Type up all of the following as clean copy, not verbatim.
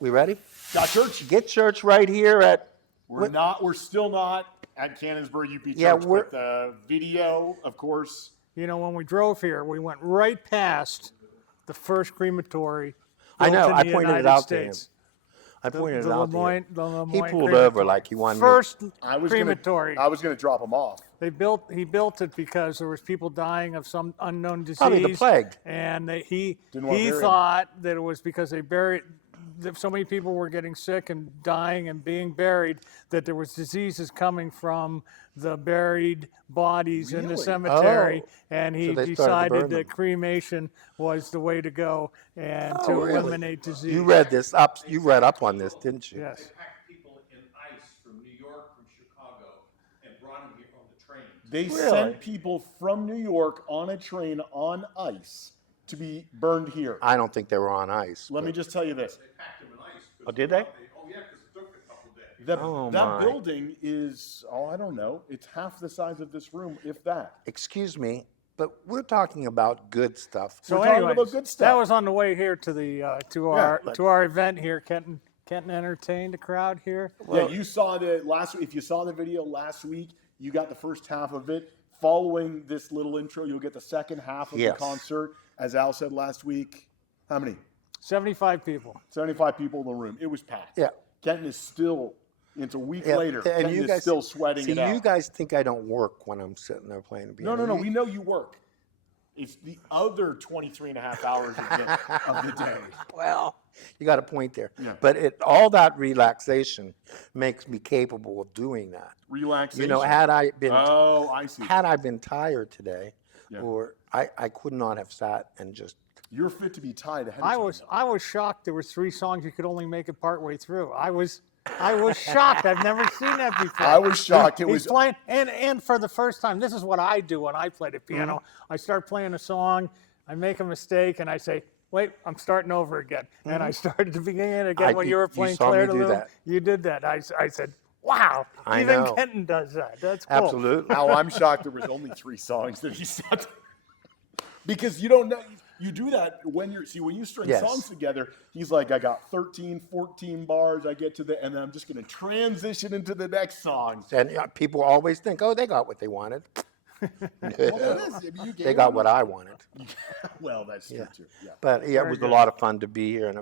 We ready? Got church. Get church right here at. We're still not at Cannonsburg UP Church, Yeah, but the video, of course. You know, when we drove here, we went right past the first crematory. I know. built in I the pointed it United out to him. States. I pointed The it out to him. Lemoyne, the Lemoyne He pulled crematory. over like he wanted me. First I was crematory. I was gonna drop him off. He built it because there was people dying of some unknown disease. Probably the plague. And he Didn't want to bury 'em. thought that it was because they buried. That so many people were getting sick and dying and being buried that there was diseases coming from the buried bodies in the Really? cemetery, Oh. and he So they started to decided burn that them. cremation was the way to go and Oh, to really? eliminate disease. You read this up. You read up on this, didn't you? Yes. They packed people in ice from New York, from Chicago, and brought them here on the train. They Really? sent people from New York on a train on ice to be burned here. I don't think they were on ice. Let me just tell you this: They packed them in ice. 'Cause Oh, did they? Oh, yeah, because it took a couple days. that Oh, that my. building is I don't know, it's half the size of this room, if that. Excuse me, but we're talking about good stuff. So We're talking anyway, about good that stuff. was on the way here to the like- to our event here. Kenton entertained the crowd here. Yeah, you saw the last. If you saw the video last week, you got the first half of it. Following this little intro, you'll get the second half of Yes. the concert. As Al said last week, how many? 75 people. 75 people in the room. It was packed. Yeah. Kenton is still. It's a week Yeah, later. and Kenton you is guys still sweating See, it out. you guys think I don't work when I'm sitting there playing the piano. No. We know you work. It's the other 23 and a half hours of the day. Well, you got a point there. Yeah. But all that relaxation makes me capable of doing that. Relaxation. You know, had I been I see. tired today, Yeah. or I could not have sat and just. You're fit to be tied ahead of I time. was shocked. There was 3 songs you could only make it partway through. I was shocked. I've never seen that before. I was shocked. It He's was playing, and for the first time, this is what I do when I play the piano. Mm-hmm. I start playing a song, I make a mistake, and I say, "Wait, I'm starting over again." And I started to begin again when you were playing saw me Claire de do Lune. that. You did that. I said, "Wow, I even know. Kenton does that. That's cool." Absolutely. Now I'm shocked there was only 3 songs that he said. Because you don't know. You do that when you string Yes. songs together, he's like, I got 13, 14 bars, I get to and then I'm just going to transition into the next song. And people always think, oh, they got what they wanted. Well, that is, I mean, you They gave got them- what I wanted. Well, that's true, too. Yeah. But yeah, it was a lot of fun to be here, and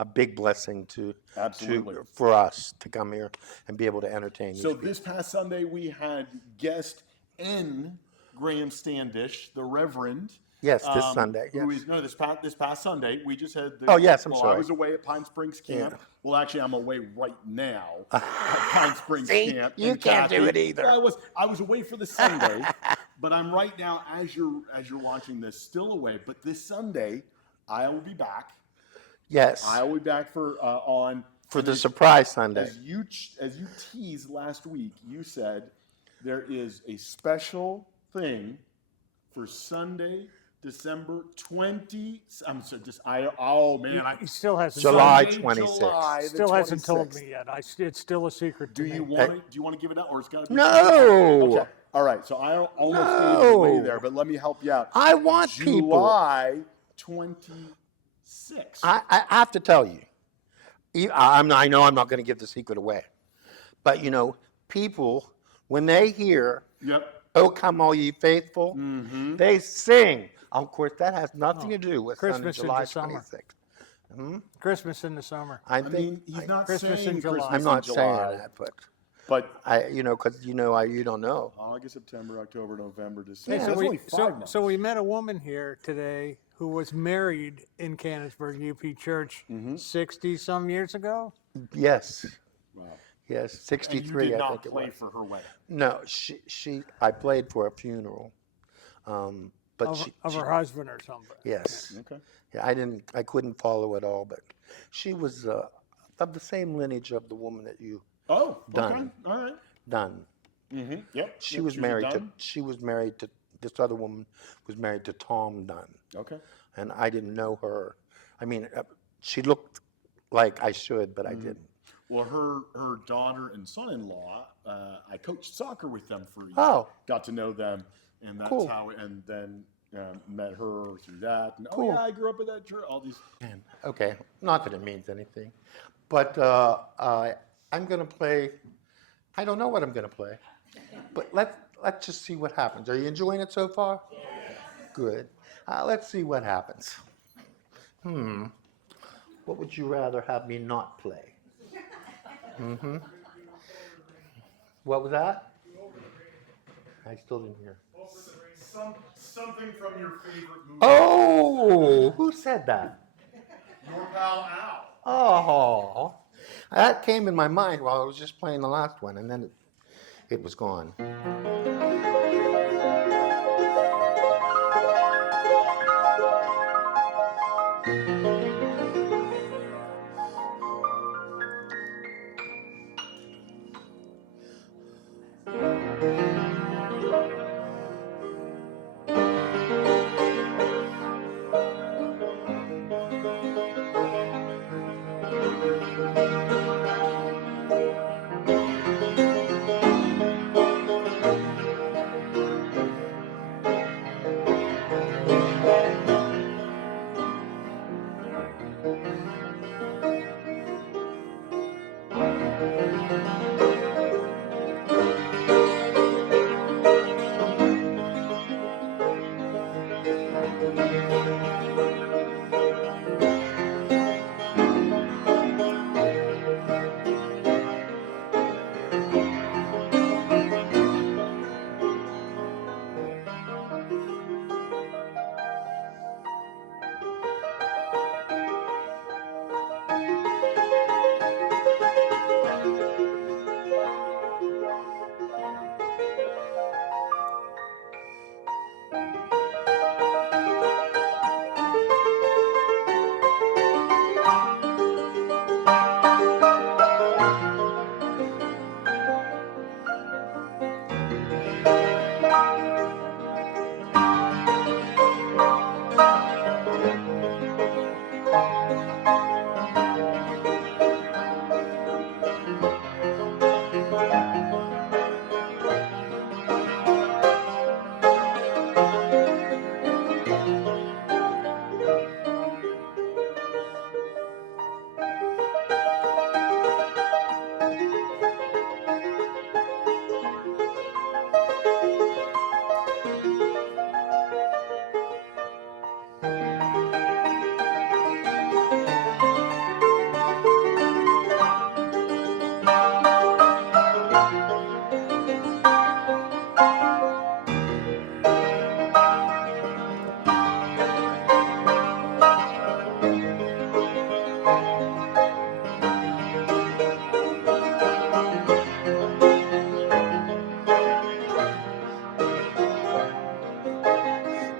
a big blessing Absolutely. for us to come here and be able to entertain you. So this past Sunday, we had guest N. Graham Standish, the Reverend. Yes, this Sunday, Who yes. is this past Sunday? We just had. Oh, yes, I'm I sorry. was away at Pine Springs Camp. Yeah. Well, actually, I'm away right now at Pine Springs See? Camp. You in can't do Kathy. it either. Well, I was away for the Sunday, but I'm right now as you're watching this still away. But this Sunday, I will be back. Yes, I will be back for for the surprise Sunday. as you teased last week. You said there is a special thing for Sunday, December 20. I'm sorry, He still hasn't July Sunday, 26th. July the Still hasn't told 26th. me yet. It's still a secret to Do me. you want it? Do you want to give it out, or it's got to be? No. Okay. All right. So I almost gave it away No. there, but let me help you out. I want people. July 26th. I have to tell you, I know I'm not going to give the secret away, but people, when they hear, Yep. "Oh, come all ye faithful," Mm-hmm. they sing. Of course, that has nothing to do with Sunday, Christmas in July the summer. 26th. Christmas in the summer. I I think mean, he's not Christmas saying in July. Christmas I'm not in saying July, that, but but because you don't know. August, September, October, November, December. Yeah, That's only 5 months. So we met a woman here today who was married in Cannonsburg UP Church Mm-hmm. 60-some years ago. Yes, Wow. yes, And 63. you did I not think it play was. for her wedding. No, I played for a funeral, but Of her husband or somebody. yes, Okay. yeah, I couldn't follow it all, but she was of the same lineage of the woman that you Oh, Done. Okay. All right. done. Mm-hmm. Yep. She was married to this other woman was married to Tom Dunn, Okay. and I didn't know her. I mean, she looked like I should, but I Mm-hmm. didn't. Well, her daughter and son-in-law, I coached soccer with them for a year. Oh. Got to know them, and that's Cool. how. And then met her through that. And, Cool. oh, yeah, I grew up at that church. All these. Man, okay, not that it means anything, but I'm going to play. I don't know what I'm going to play, but let's just see what happens. Are you enjoying it so far? Good. Let's see what happens. What would you rather have me not play? What was that? I still didn't hear. Something from your favorite movie. Oh, who said that? Your pal Al. Oh, that came in my mind while I was just playing the last one, and then it was gone.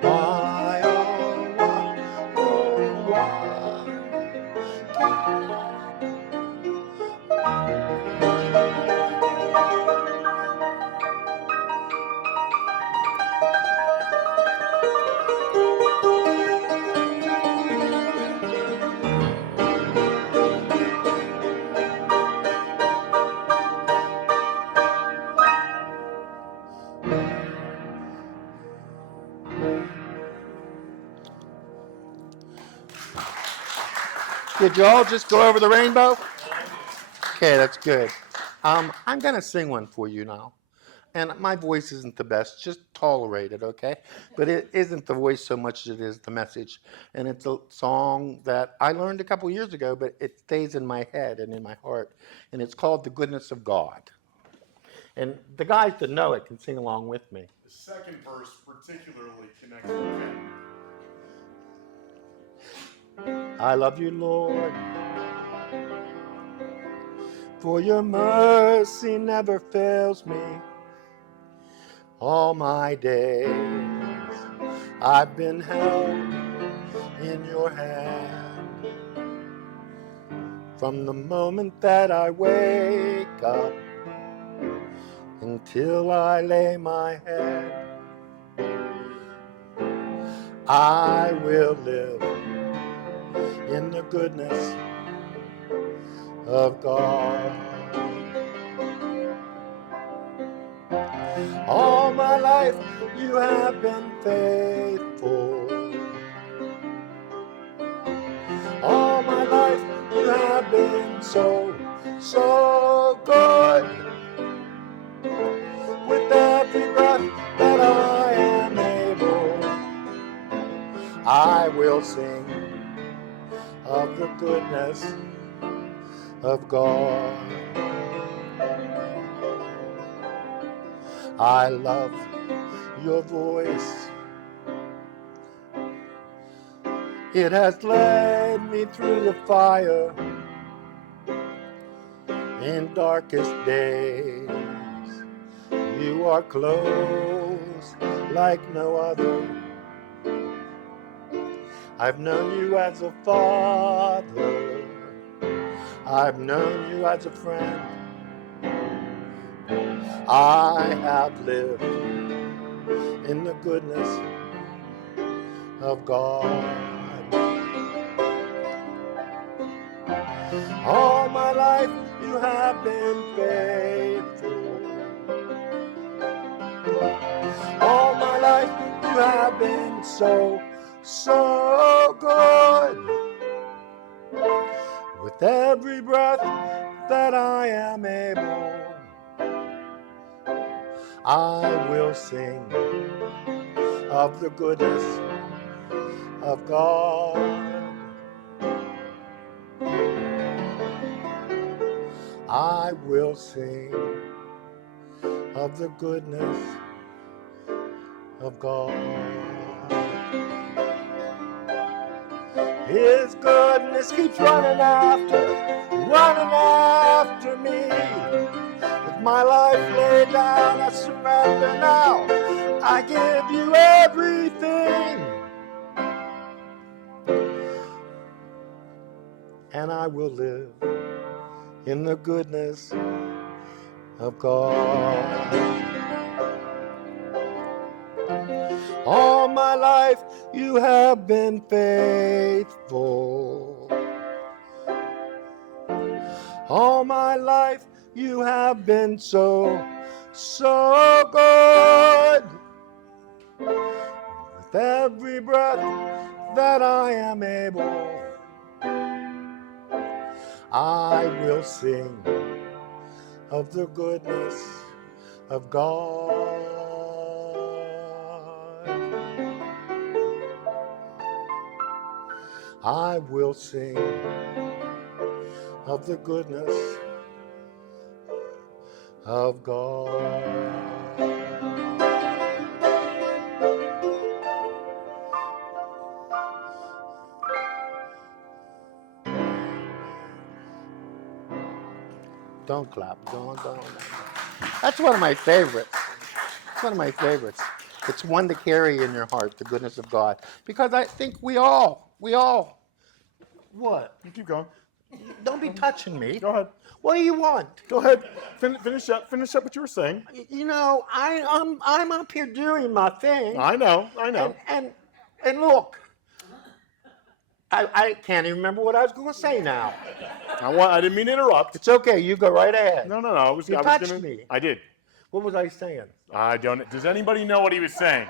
Why, oh, why, oh, why? Did you all just go over the rainbow? Okay, that's good. I'm going to sing one for you now. And my voice isn't the best, just tolerate it, okay? But it isn't the voice so much as it is the message. And it's a song that I learned a couple years ago, but it stays in my head and in my heart. And it's called The Goodness of God. And the guys that know it can sing along with me. The second verse particularly connects with Ken. I love you, Lord, for your mercy never fails me. All my days I've been held in your hand. From the moment that I wake up until I lay my head, I will live in the goodness of God. All my life you have been faithful. All my life you have been so, so good. With every breath that I am able, I will sing of the goodness of God. I love your voice. It has led me through the fire in darkest days. You are close like no other. I've known you as a father. I've known you as a friend. I have lived in the goodness of God. All my life you have been faithful. All my life you have been so, so good. With every breath that I am able, I will sing of the goodness of God. I will sing of the goodness of God. His goodness keeps running after me. With my life laid down, I surrender now. I give you everything. And I will live in the goodness of God. All my life you have been faithful. All my life you have been so, so good. With every breath that I am able, I will sing of the goodness of God. I will sing of the goodness of God. Don't clap. Don't. That's one of my favorites. It's one of my favorites. It's one to carry in your heart, the goodness of God. Because I think we all, what? You keep going. Don't be touching me. Go ahead. What do you want? Go ahead. Finish up what you were saying. You know, I'm up here doing my thing. I know. And look, I can't even remember what I was going to say now. I didn't mean to interrupt. It's okay. You go right ahead. No. You touched me. I did. What was I saying? I don't. Does anybody know what he was saying?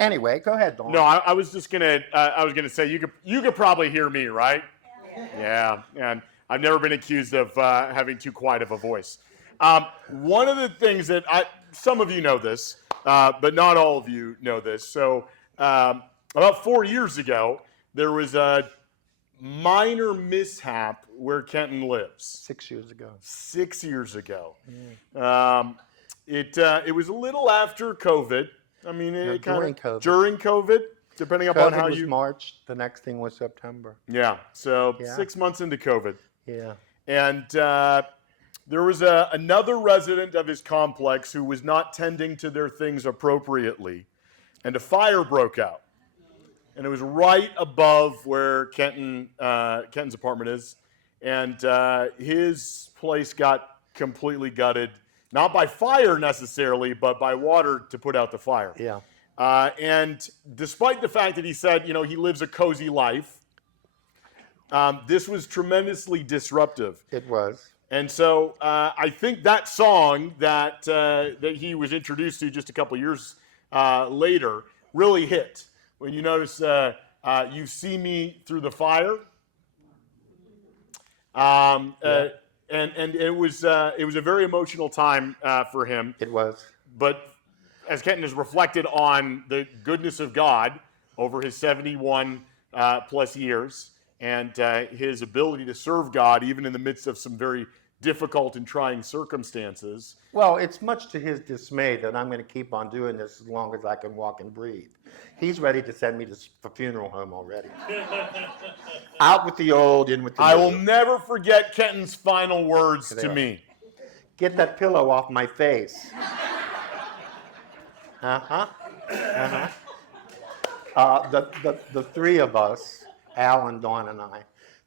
Anyway, go ahead, Dawn. No, I was just gonna. I was gonna say you could probably hear me, right? Yeah. And I've never been accused of having too quiet of a voice. One of the things that some of you know this, but not all of you know this. So about 4 years ago, there was a minor mishap where Kenton lives. 6 years ago. 6 years ago. It was a little after COVID. I mean, during COVID. During COVID, depending upon COVID how was you. March. The next thing was September. Yeah. So Yeah. 6 months into COVID. Yeah. And there was another resident of his complex who was not tending to their things appropriately, and a fire broke out. And it was right above where Kenton's apartment is, and his place got completely gutted, not by fire necessarily, but by water to put out the fire. Yeah. And despite the fact that he said, he lives a cozy life, this was tremendously disruptive. It was. And so I think that song that he was introduced to just a couple years later really hit. When you notice, you see me through the fire, Yeah. and it was a very emotional time for him. It was. But as Kenton has reflected on the goodness of God over his 71 plus years and his ability to serve God even in the midst of some very difficult and trying circumstances. Well, it's much to his dismay that I'm going to keep on doing this as long as I can walk and breathe. He's ready to send me to the funeral home already. Out with the old, in with the new. I will never forget Kenton's final words to me. Get that pillow off my face. Uh-huh. Uh-huh. The three of us, Al and Dawn and I,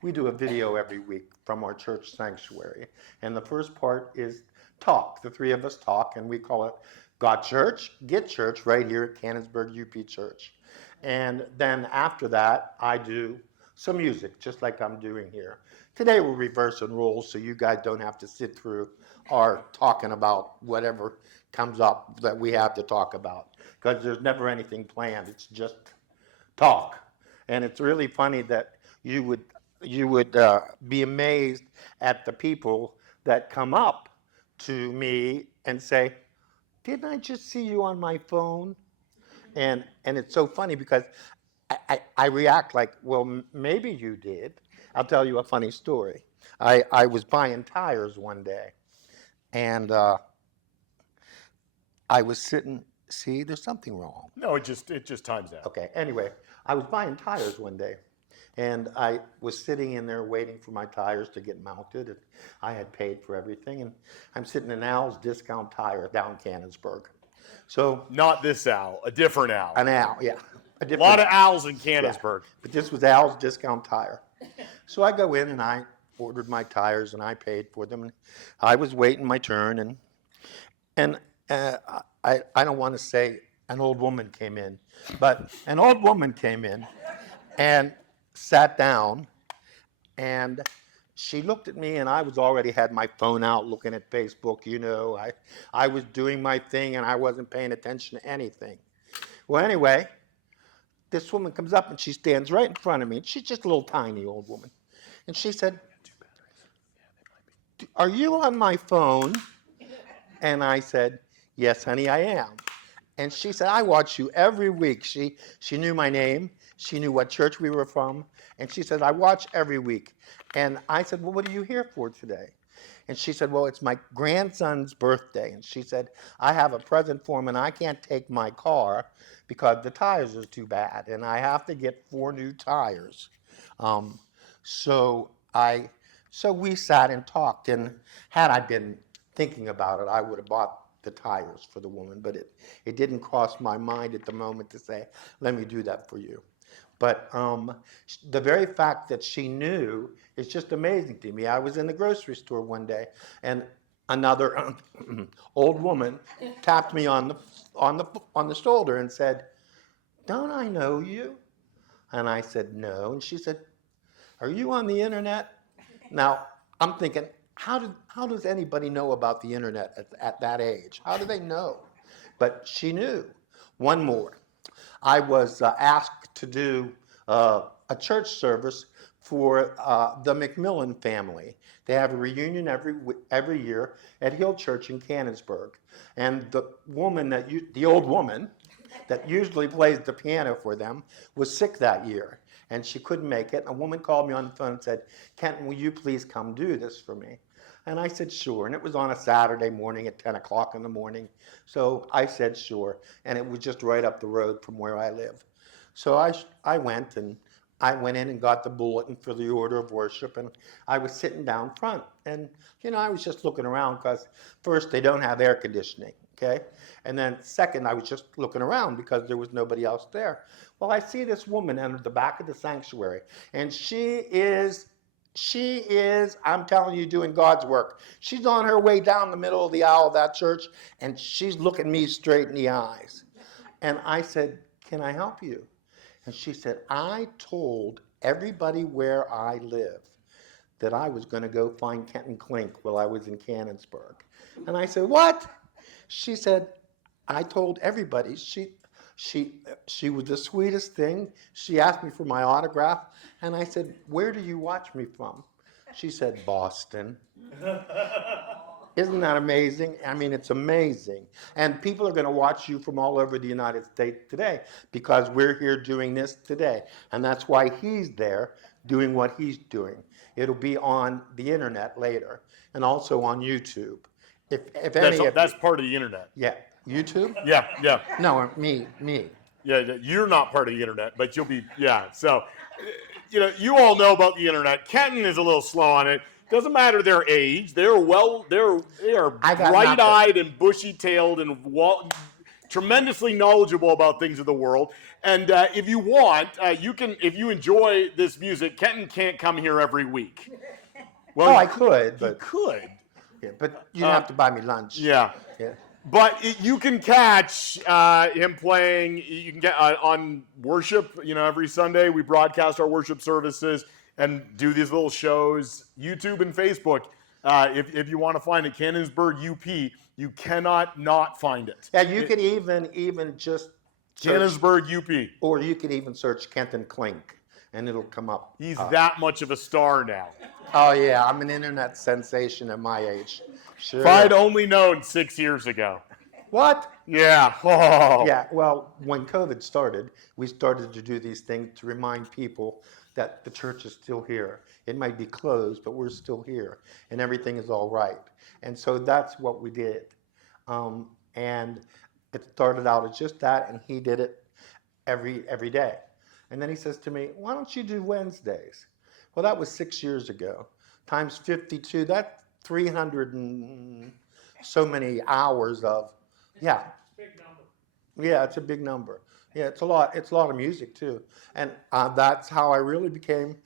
we do a video every week from our church sanctuary. And the first part is talk. The three of us talk, and we call it Got Church, Get Church, right here at Canonsburg UP Church. And then after that, I do some music, just like I'm doing here. Today we're reversing roles, so you guys don't have to sit through our talking about whatever comes up that we have to talk about, because there's never anything planned. It's just talk. And it's really funny that you would be amazed at the people that come up to me and say, didn't I just see you on my phone? And it's so funny because I react like, well, maybe you did. I'll tell you a funny story. I was buying tires one day, and I was sitting, see, there's something wrong. No, it just times out. Okay, anyway, I was buying tires one day, and I was sitting in there waiting for my tires to get mounted, and I had paid for everything, and I'm sitting in Al's Discount Tire down Canonsburg. So, Not this Al, a different Al. an Al, yeah. A lot of Al's in Canonsburg. Yeah, but this was Al's Discount Tire. So I go in and I ordered my tires and I paid for them. And I was waiting my turn, and I don't want to say an old woman came in, but an old woman came in and sat down, and she looked at me, and I was already had my phone out looking at Facebook. You know, I was doing my thing and I wasn't paying attention to anything. Well, anyway, this woman comes up and she stands right in front of me. She's just a little tiny old woman. And she said, are you on my phone? And I said, yes, honey, I am. And she said, I watch you every week. She knew my name. She knew what church we were from. And she said, I watch every week. And I said, well, what are you here for today? And she said, well, it's my grandson's birthday. And she said, I have a present for him, and I can't take my car because the tires are too bad, and I have to get 4 new tires. So we sat and talked, and had I been thinking about it, I would have bought the tires for the woman, but it didn't cross my mind at the moment to say, let me do that for you. But the very fact that she knew is just amazing to me. I was in the grocery store one day, and another old woman tapped me on the shoulder and said, don't I know you? And I said, no. And she said, are you on the internet? Now, I'm thinking, how does anybody know about the internet at that age? How do they know? But she knew. One more. I was asked to do a church service for the McMillan family. They have a reunion every year at Hill Church in Canonsburg. And the old woman that usually plays the piano for them was sick that year, and she couldn't make it. And a woman called me on the phone and said, Kenton, will you please come do this for me? And I said, sure. And it was on a Saturday morning at 10 o'clock in the morning. So I said, sure. And it was just right up the road from where I live. So I went in and got the bulletin for the order of worship. And I was sitting down front. And, I was just looking around because first, they don't have air conditioning. Okay. And then second, I was just looking around because there was nobody else there. Well, I see this woman enter the back of the sanctuary, and she is, I'm telling you, doing God's work. She's on her way down the middle of the aisle of that church, and she's looking me straight in the eyes. And I said, can I help you? And she said, I told everybody where I live that I was going to go find Kenton Klink while I was in Canonsburg. And I said, what? She said, I told everybody. She was the sweetest thing. She asked me for my autograph, and I said, where do you watch me from? She said, Boston. Isn't that amazing? I mean, it's amazing. And people are going to watch you from all over the United States today because we're here doing this today. And that's why he's there doing what he's doing. It'll be on the internet later and also on YouTube. If any of That's you, part of the internet. yeah, YouTube? Yeah, yeah. No, me. Yeah, you're not part of the internet, but you'll be, yeah. So, you all know about the internet. Kenton is a little slow on it. Doesn't matter their age. They are I got bright-eyed and bushy-tailed and tremendously knowledgeable about things of the world. And if you want, you can. If you enjoy this music, Kenton can't come here every week. Well, Oh, I could, but could. yeah, but you'd have to buy me lunch. Yeah. Yeah. But you can catch him playing. You can get on worship. Every Sunday we broadcast our worship services and do these little shows, YouTube and Facebook. If you want to find it, Canonsburg UP, you cannot not find it. Yeah, you could even just search, Canonsburg UP. or you could even search Kenton Klink, and it'll come up. He's that much of a star now. Oh yeah, I'm an internet sensation at my age. Sure. If I'd only known 6 years ago. What? Yeah. Oh. Yeah. Well, when COVID started, we started to do these things to remind people that the church is still here. It might be closed, but we're still here, and everything is all right. And so that's what we did. And it started out as just that, and he did it every day. And then he says to me, "Why don't you do Wednesdays?" Well, that was 6 years ago. Times 52, that's 300 and so many hours of, yeah. Big number. Yeah, it's a big number. Yeah, it's a lot of music too. And that's how I really became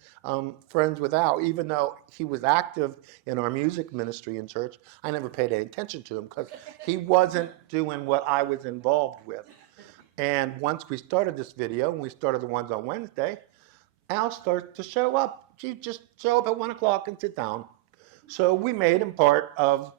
friends with Al. Even though he was active in our music ministry in church, I never paid any attention to him because he wasn't doing what I was involved with. And once we started this video, and we started the ones on Wednesday, Al starts to show up. He just show up at 1 o'clock and sit down. So we made him part of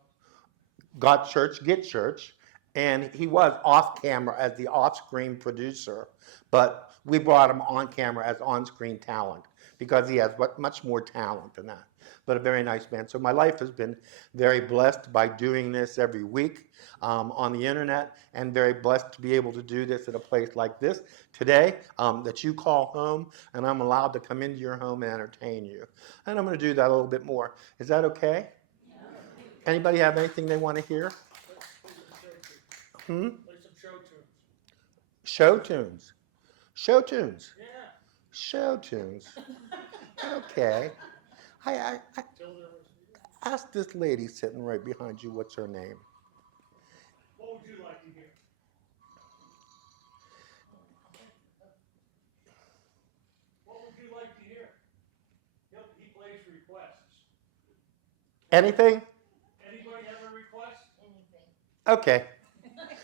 Got Church, Get Church, and he was off camera as the off-screen producer, but we brought him on camera as on-screen talent because he has much more talent than that. But a very nice man. So my life has been very blessed by doing this every week on the internet, and very blessed to be able to do this at a place like this today that you call home, and I'm allowed to come into your home and entertain you. And I'm going to do that a little bit more. Is that okay? Yeah. Anybody have anything they want to hear? Play some show tunes. Show tunes. Show tunes. Yeah. Show tunes. Okay. I asked this lady sitting right behind you, what's her name? What would you like to hear? What would you like to hear? He plays requests. Anything? Anybody have a request? Okay.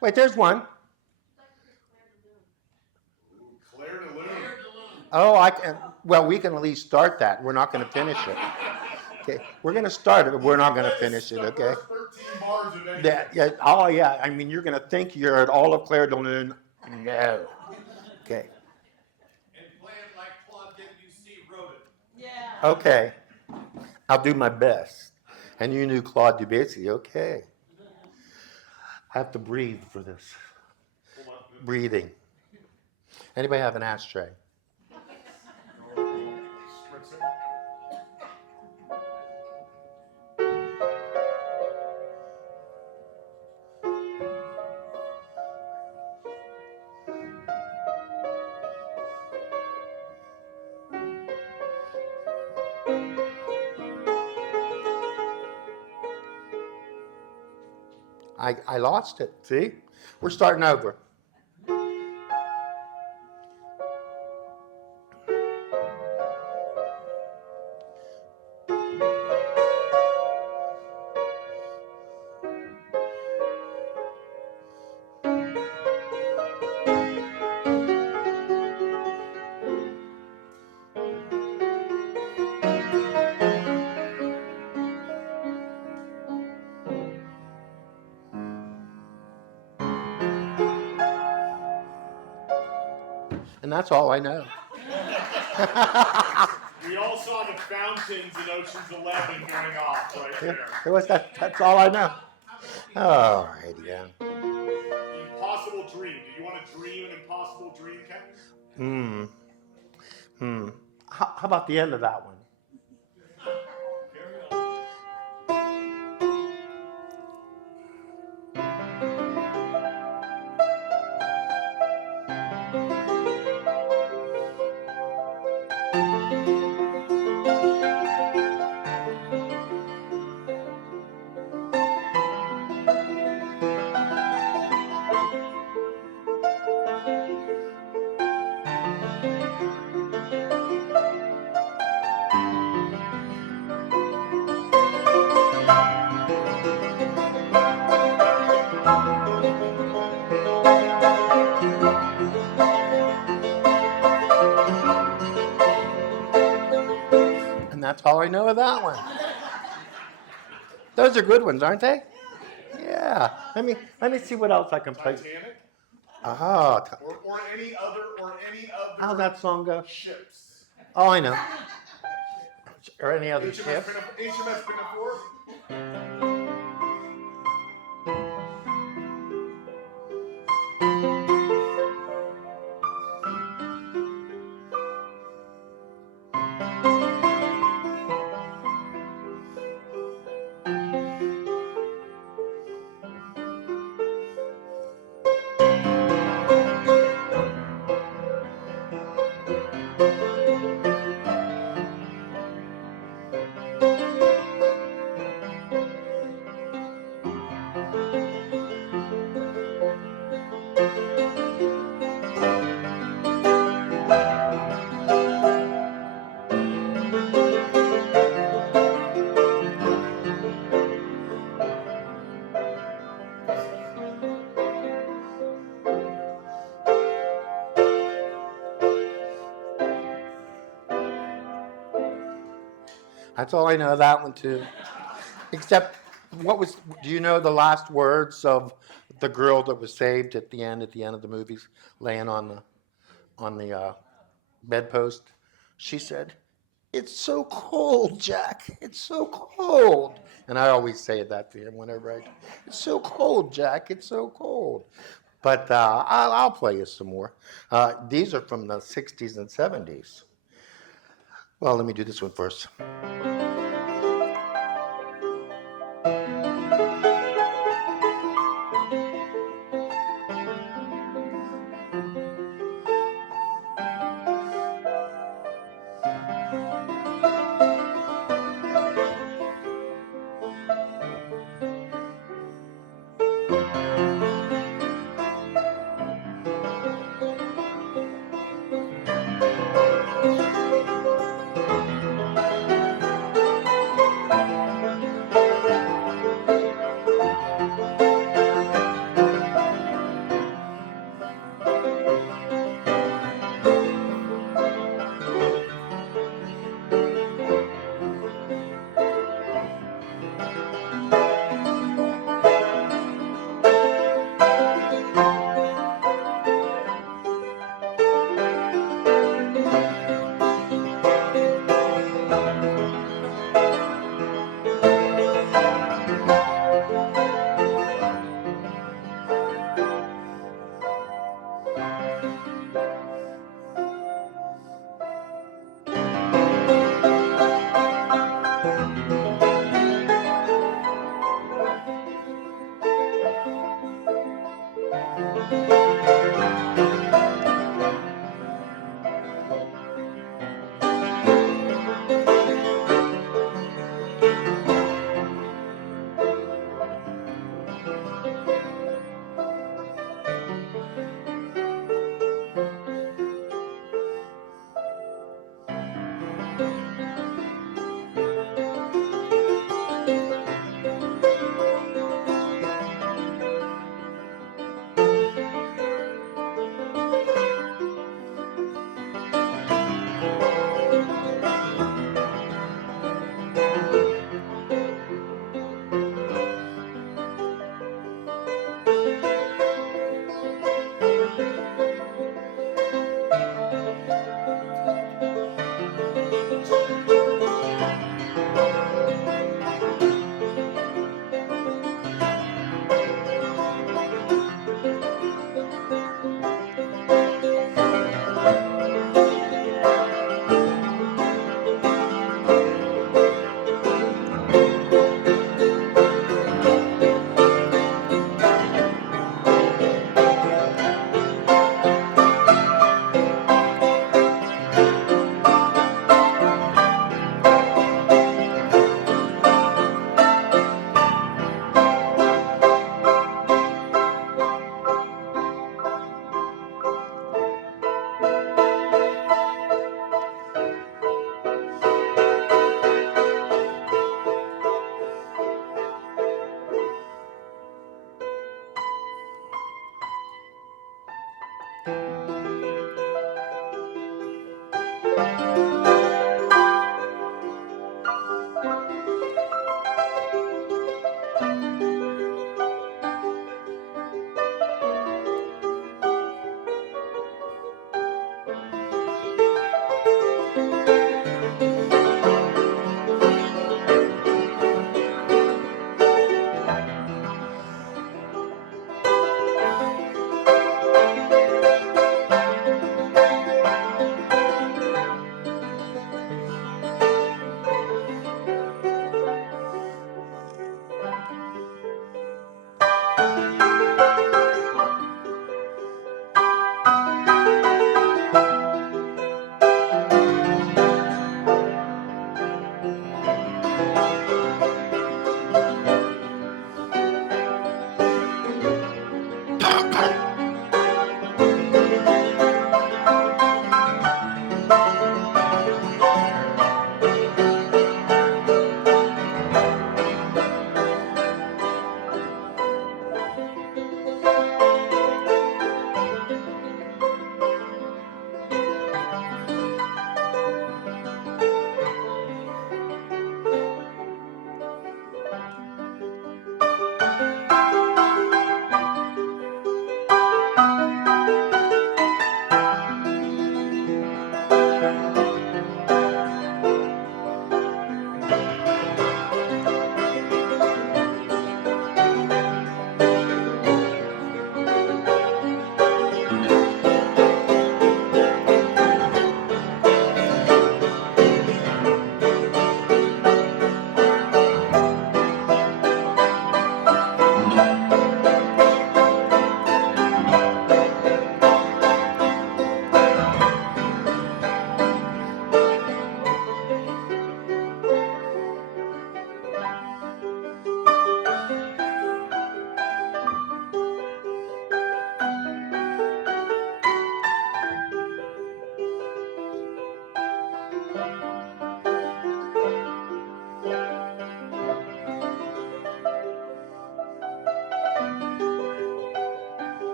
Wait, there's one. Claire de Lune. Oh, we can at least start that. We're not going to finish it. Okay, we're going to start it, but we're not going to finish it, okay? 13 bars of anything. Yeah, I mean, you're going to think you're at all of Claire de Lune. No. Okay. And play it like Claude Debussy wrote it. Yeah. Okay. I'll do my best. And you knew Claude Debussy, okay. I have to breathe for this. Breathing. Anybody have an ashtray? I lost it. See? We're starting over. And that's all I know. We all saw the fountains in Ocean's 11 going off right there. That's all I know. All right, again. Impossible dream. Do you want to dream an impossible dream, Ken? How about the end of that one? And that's all I know of that one. Those are good ones, aren't they? Yeah. Let me see what else I can play. Titanic? Oh, Or any other how's that song go? ships. Oh, I know. Or any other HMS ships. Pinafore? That's all I know of that one too. Except, do you know the last words of the girl that was saved at the end of the movies, laying on the bedpost? She said, "It's so cold, Jack. It's so cold." And I always say that to him whenever it's so cold, Jack. It's so cold. But I'll play you some more. These are from the 60s and 70s. Well, let me do this one first.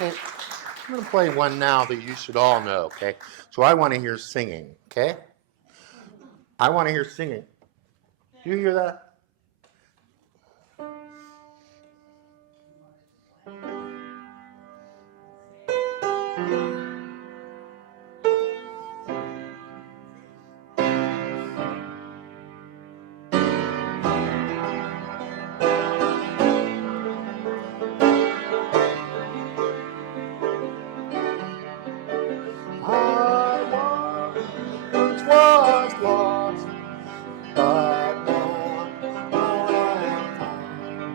Okay, I'm going to play one now that you should all know, okay? So I want to hear singing, okay? I want to hear singing. Do you hear that? I once was lost, but now I am found.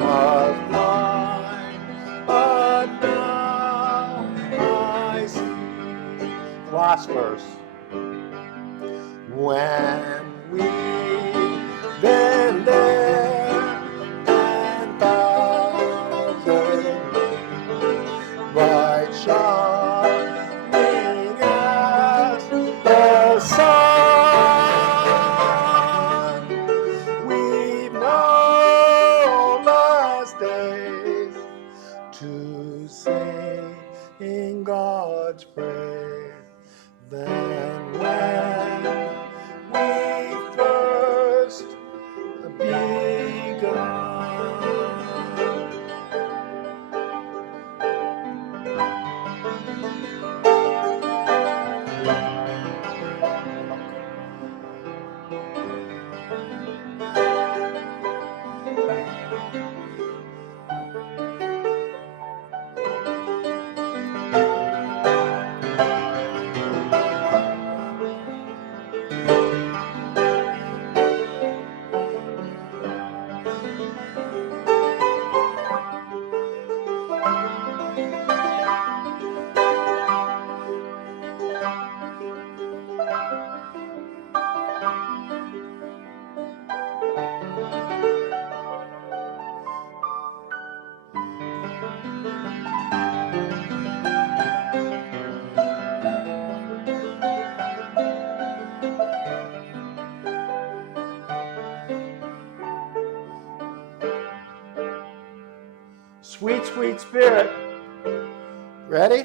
Was blind, but now I see. Last verse. When we've been there 10,000 bright shining as the sun, we've no less days to sing in God's praise than Sweet, sweet Spirit. Ready?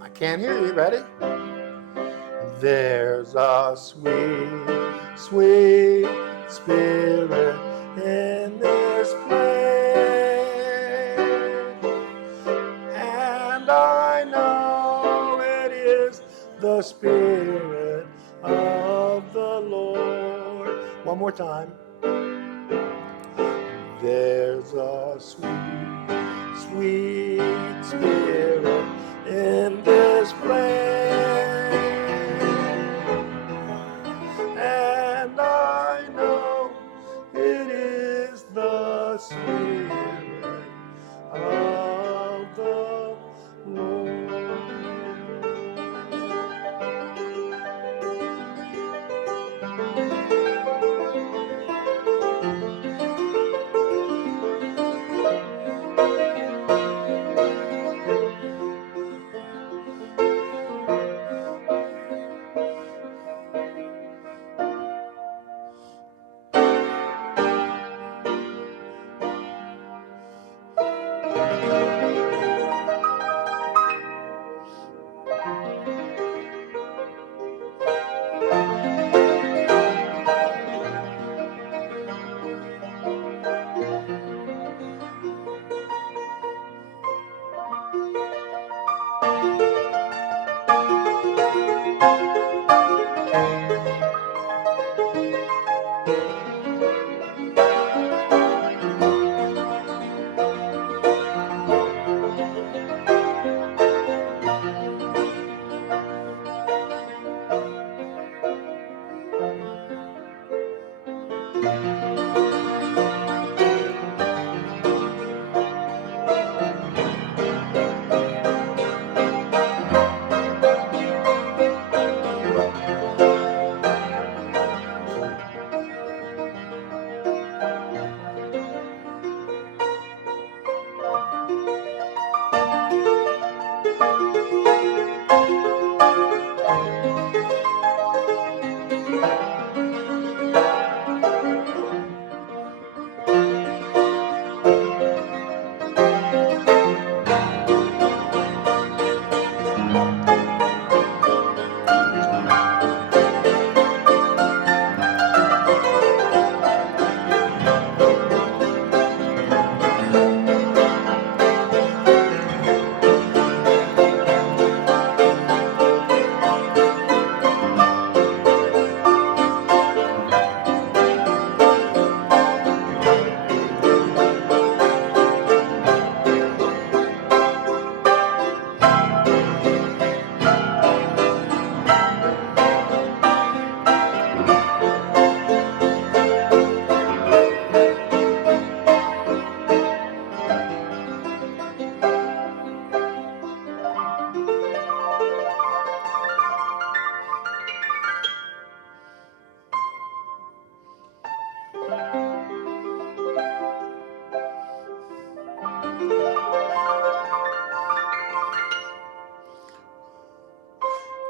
I can't hear you. Ready? There's a sweet, sweet Spirit in this place, and I know it is the Spirit of the Lord. One more time. There's a sweet, sweet Spirit in this place, and I know it is the Spirit of the Lord.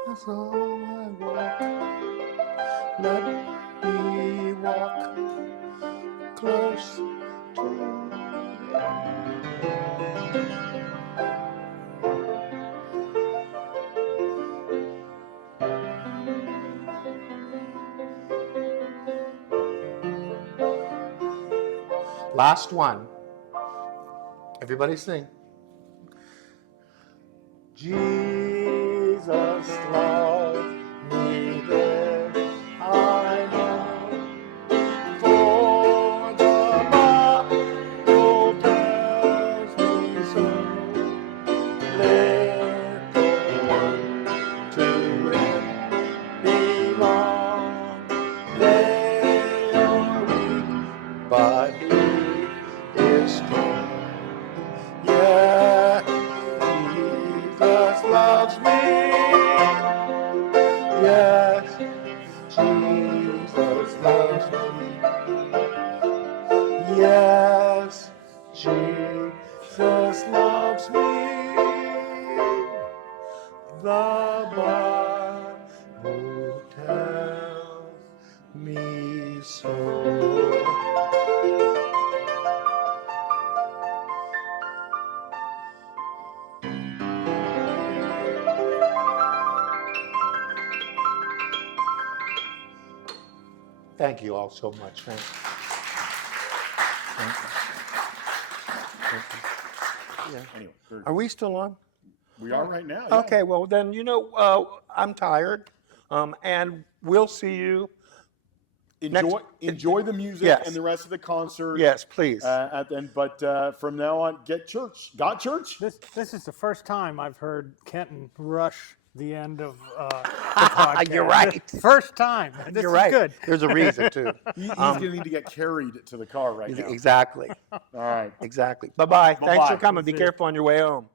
As I walk, let me walk close to thee. Last one. Everybody sing. Jesus loved me, this I know, for the Bible tells me so. Little ones to him belong. They are weak, but he is strong. Yeah, Jesus loves me. Yes, Jesus loves me. Yes, Jesus loves me. The Bible tells me so. Thank you all so much. Thank you. Thank you. Thank you. Yeah. Anyway, Are we still on? we are right now. Yeah. Okay, well then, I'm tired, and we'll see you. Enjoy the music Yes. and the rest of the concert. Yes, please. But from now on, got church. This is the first time I've heard Kenton rush the end of the podcast. You're right. First time. This You're is right. good. There's a reason too. He's going to need to get carried to the car right now. Exactly. All right. Exactly. Bye-bye. Thanks for Bye-bye. coming. Be careful on your way home.